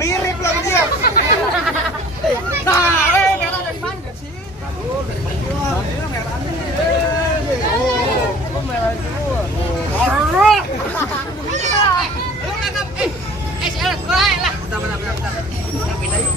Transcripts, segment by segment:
Mirip lah dia. Nah, merah dari mana sih? Aduh, dari mana? Ini merah nih. Kok merah semua? Lu kagak SL baik lah. Bentar. Kita pindah yuk.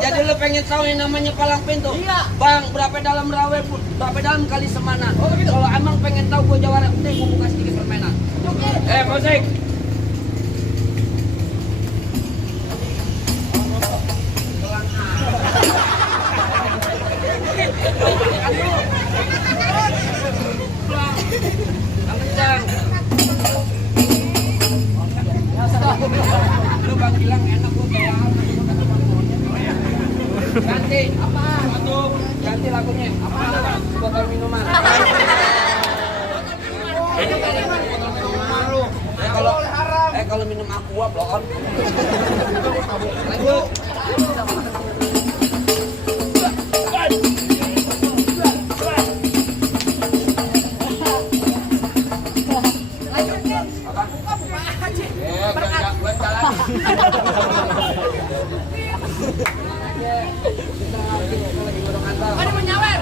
Jadi lu pengen tahu yang namanya palang pintu? Iya. Bang, berapa dalam rawe pun, berapa dalam kali semana? Oh begitu. Kalau emang pengen tahu gua jawara, udah gua buka sedikit permainan. Musik. Lu bang bilang enak gua kayak ganti apa? Ganti lagunya apa? Botol minuman. Kalau minum aqua blon. Lanjut. Ada menyawer.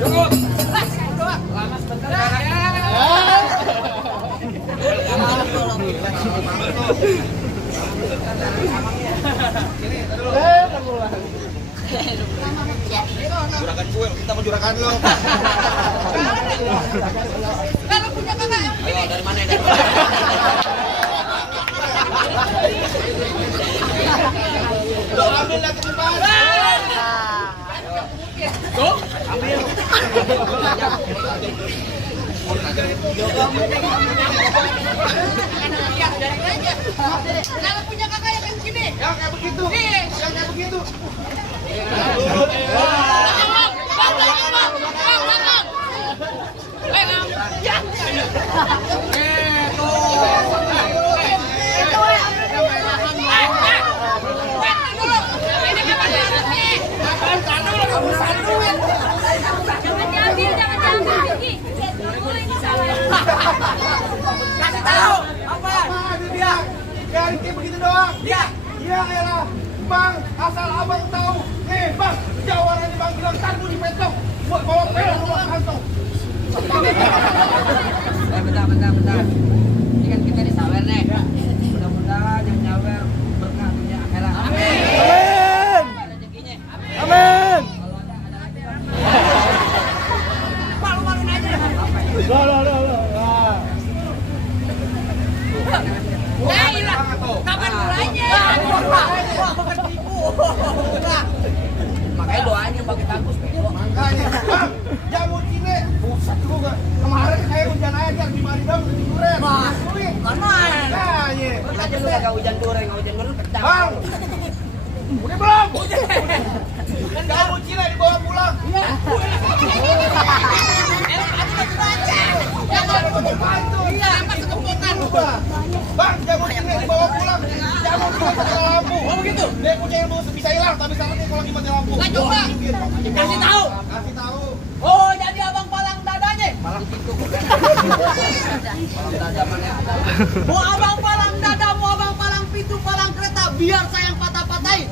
Cukup. Lama sebentar. Juragan gue, kita mau juragan lo. Kalau punya kakak yang Ayo dari mana? Lo ambil lagi di depan. Ambil. kalau punya kakak yang kayak begini. Yang kayak begitu. Yang kayak begitu. Kasih tahu apa? Dia kayak begitu doang. Dia. Iya elah. Bang, asal abang tahu. Nih bang, jawarannya bang bilang tandu di petok. Buat bawa pelan bawa kantong. Bentar. Ini kan kita disawer nih. Mudah-mudahan yang nyawer berkah dunia akhirat. Amin. Ada rezekinya. Amin. Kalau ada lagi bang. Malu-maluin aja. Loh. Ya ilah. Kapan mulainya? Makanya doanya bagi bagus. Makanya, bang, jamu cine. Buset juga. Kemarin saya hujan aja di Maridam di Duren. Kan main. Makanya. Kita aja lu kagak hujan goreng, hujan goreng pecah. Bang. Udah belum? Jamu cine dibawa pulang. Bang, jamu cine dibawa pulang. Jamu cine pakai lampu. Oh begitu. Dia punya ilmu bisa hilang, tapi sekarang dia kalau lagi mati lampu. Nggak coba. Kasih tahu. Kasih tahu. Oh jadi abang palang dadanya. Palang pintu. Palang dada mana ada. Mau abang palang dada, mau abang palang pintu, palang kereta, biar saya yang patah-patahin.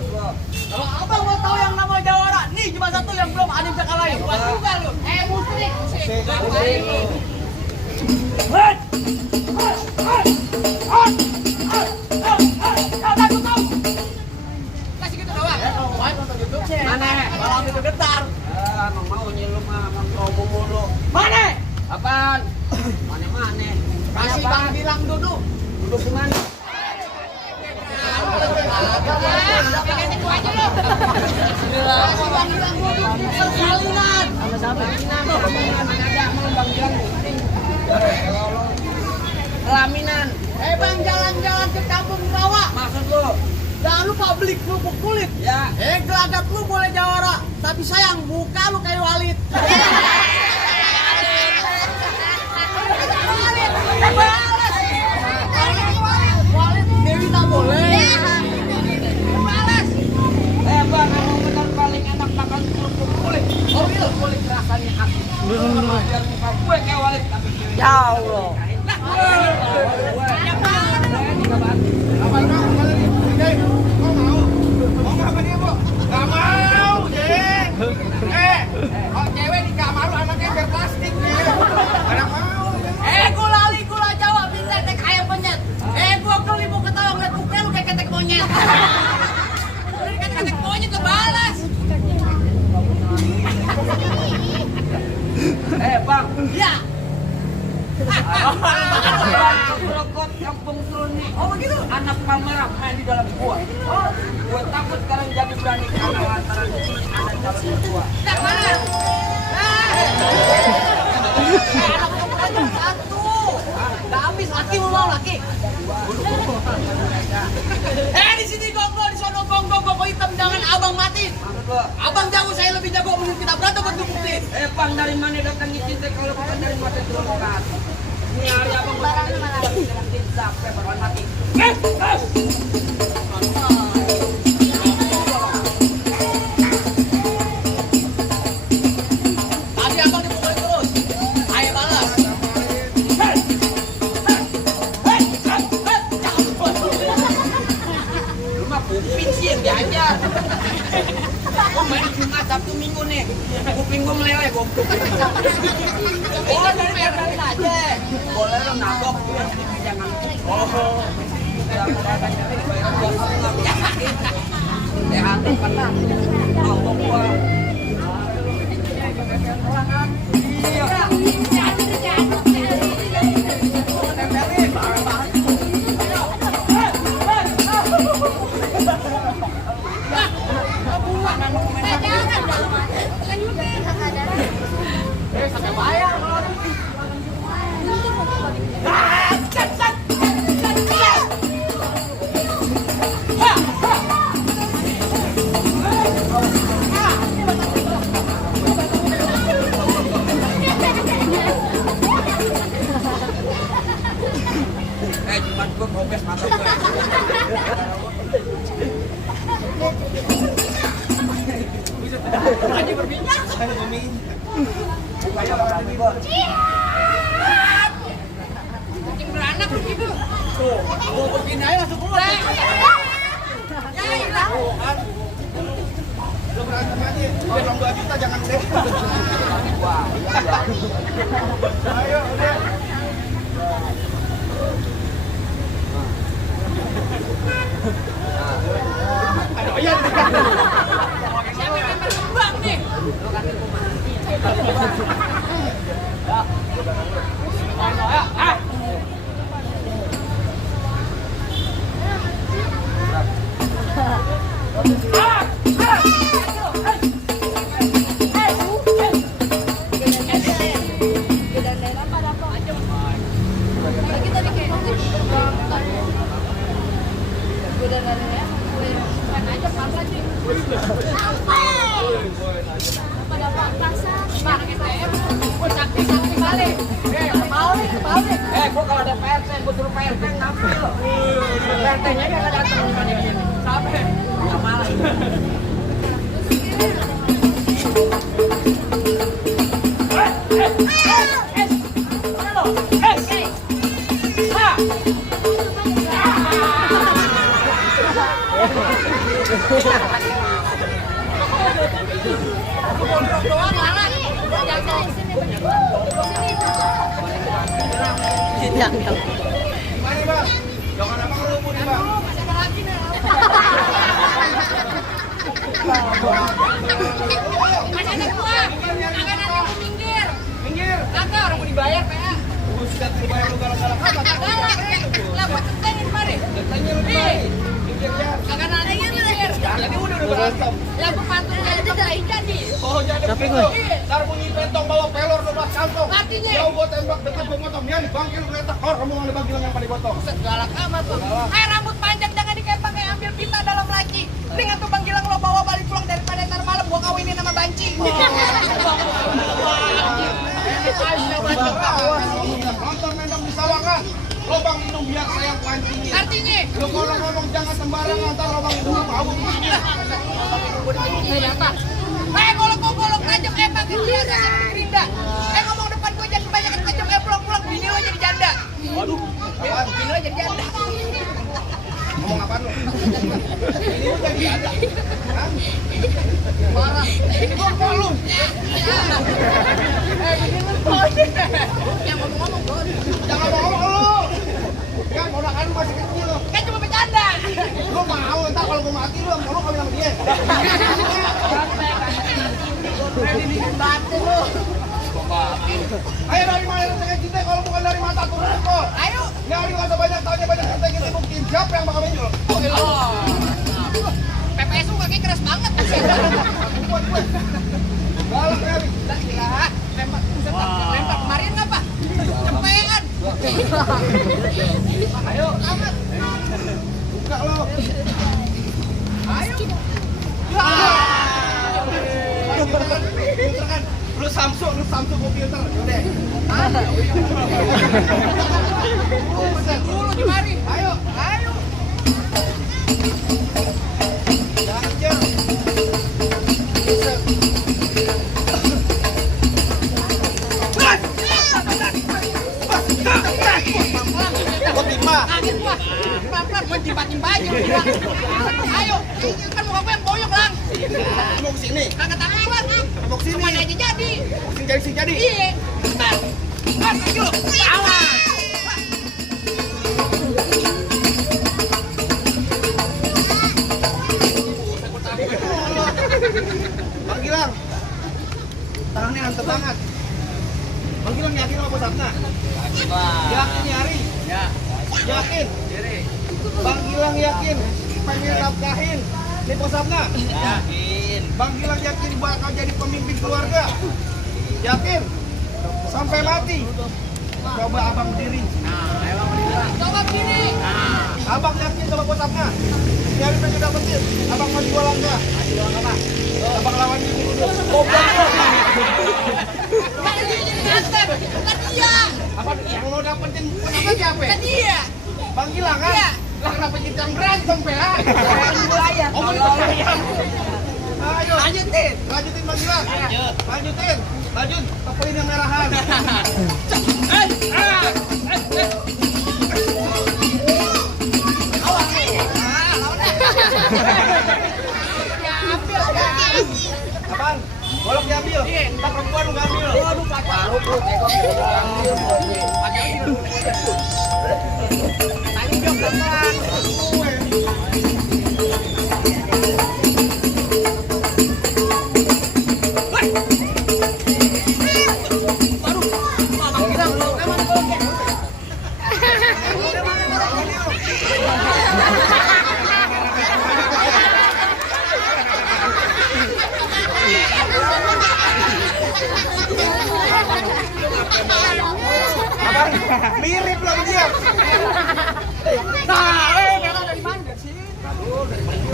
Kalau abang mau tahu yang nama jawara, nih cuma satu yang belum ada yang bisa kalahin. Buat juga lu. Musrik. Kasih gitu doang. Mana? Palang itu getar. Emang mau nyilu mah promo mulu. Mana? Apaan? Mana? Kasih bang bilang duduk. Duduk di mana? Jangan itu aja lu. Si Bang Gilang duduk persalinan. Pelaminan. Bang, jalan-jalan ke kampung rawa. Maksud lu? Jangan lupa beli kerupuk kulit. Ya. Gelagat lu boleh jawara, tapi sayang muka lu kayak Walid. Walid, Dewi tak boleh. Balas. Bang, emang benar paling enak makan kerupuk kulit. Oh iya, kulit rasanya asli. Biar muka gue kayak Walid tapi Ya Allah. Apa enggak? Kau mau? Mau nggak sama dia, Bu? Nggak mau, Jeng. Kalau cewek di kamar lu anaknya biar plastik nih. Nggak mau. Gula Jawa pintar tek ayam penyet. Gua kali mau ketawa ngeliat muka lu kayak ketek monyet. Lu kayak ketek monyet lu balas. Bang. Ya. Brokot kampung Seruni. Oh begitu. Anak pamerah main di dalam gua. Gua takut sekarang jadi berani kalau antara ini ada calon berdua. Nah, mana? Anak kamu satu. Gak habis laki lu mau laki. Di sini gonggol, di sono gonggol, gonggol hitam jangan abang mati. Maksud lu? Abang jago, saya lebih jago, menurut kita berantem buat bukti. Bang, dari mana datangnya cinta kalau bukan dari mata terungkat? Ini hari abang berani dengan tim sampai bakalan mati. Tadi abang dipukulin terus. Ayo balas. Lu mah kuping sih yang diajar. Gua main Jumat Sabtu Minggu nih. Kuping gua meleleh goblok. Oh, dari aja. Boleh lo nabok jangan. Hati pernah. Nabok gua. Sampai bayar kalau Cuman gua gobes mata gue. lagi berminyak. Kucing beranak lu gitu. Tuh, gua begini aja langsung keluar. Ya ilah. Lu berantem aja. Uang 2 juta jangan deh. Ayo, udah. Ayo, iya. Siapa yang berkembang nih? Gua kalau ada PRT, gua suruh PRT nampil. PRT-nya kan datang sampai nggak malah. Doang lalat. Mari, Bang. Jangan apa ngerubuh nih, Bang. Masih ada lagi nih. Masih ada gua. Kagak nanti gua minggir. Minggir. Kagak orang mau dibayar PA. Buset, dibayar lu galak-galak amat. Kagak lah gua tentengin kemarin. Tanya lu, Bang. Minggir ya. Kagak nanti minggir. Jadi udah berantem. Yang pembantu jadi jadi. Oh jadi begitu. Ntar bunyi pentong bawa pelor 12 kantong. Artinya? Jauh gua tembak dekat gua motong. Nih bangkil geletak. Oh kamu ada bangkilan yang paling gotong. Galak amat tuh. Rambut panjang jangan dikepang kayak ambil pita dalam laci. Dengan tuh Banggilang lo bawa balik pulang daripada ntar malam gua kawinin sama banci. Nonton mendong di sawangan. Lobang hidung biar sayang pancingin. Artinya? Lu kalau ngomong jangan sembarangan, ntar lobang hidung bau. Golok tajam pakai biasa Rinda. Ngomong depan gua jangan banyak tajam pulang-pulang bini lo jadi janda. Waduh, apaan? Bini lo jadi janda. Ngomong apaan lu? Ini udah jadi ada. Hah? Marah. Ini gua lu. Bini lo poni. Yang ngomong-ngomong gua. Jangan ngomong lu. Yang ponakan lu masih kecil lu. Kan cuma bercanda. Lu mau ntar kalau gua mati lu kawin sama dia. Ready bikin batu lu. Ayo dari mana yang cinta kalau bukan dari mata turun kok. Ayo. Nyari nggak usah banyak tanya banyak cinta kita buktiin siapa yang bakal menjual. PPSU kaki keras banget. Galak kali. Lah, lempar kemarin apa? Cepet. Ayo, amat. Buka lo. Ayo. Filter kan. Lu Samsung gua filter. Udah. Dulu di mari. Ayo. Jangan. Kaget gua. Pelan-pelan gua timpa-timpa aja. Ayo, kan muka gua yang boyok lang. Mau kesini. Kagak tahuan. Mau kesini. Mana aja jadi. Sing jadi. Iya. Bentar. Maju. Awas. Bang Gilang. Tangannya mantep banget. Bang Gilang yakin sama Bos Abna? Yakin nyari? Ya. Yakin? Bang Gilang yakin pengen nafkahin nih Bos Abna? Yakin. Bang Gilang yakin bakal jadi pemimpin keluarga? Yakin? Sampai mati? Coba abang berdiri. Coba begini. Abang yakin sama Bos Abna? Nyari pengen dapetin. Abang maju dua langkah. Abang lawan ini dulu. Kan dia jadi nganter. Kan dia. Apa yang lo dapetin Bos Abna siapa? Kan dia. Bang Gilang kan? Iya. Lah kenapa kita yang berantem, Pe? Oh, ayo. Lanjutin Bang Gilang. Lanjutin. Lanjut. Tepuin yang merahan. Apaan? Golok diambil. Entar perempuan lu ngambil. Waduh, baru tuh. Tadi jom pelan. Mirip lah dia. Nah, merah dari mana sih? Aduh, dari mana?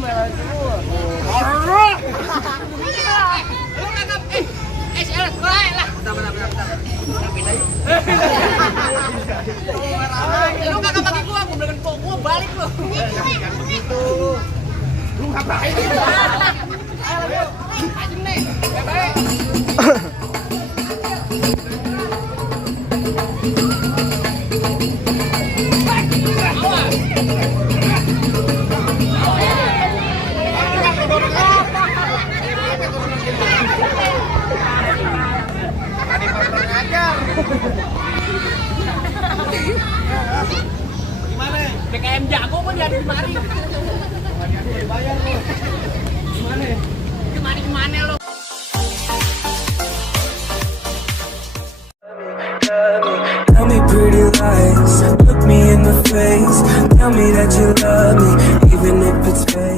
Merah juga. Lu kagak SL lah. Bentar. Lu kagak pakai gua dengan kok gua balik lu. Jangan begitu. Lu ngapain? Ayo, ajeng nih. Baik. Gimana? BKM jago kok dia ada di mari. Bayar lu. Gimana? Kemana lo? Tell me pretty lies, look me in the face. Tell Tell me that you love me, even if it's fake.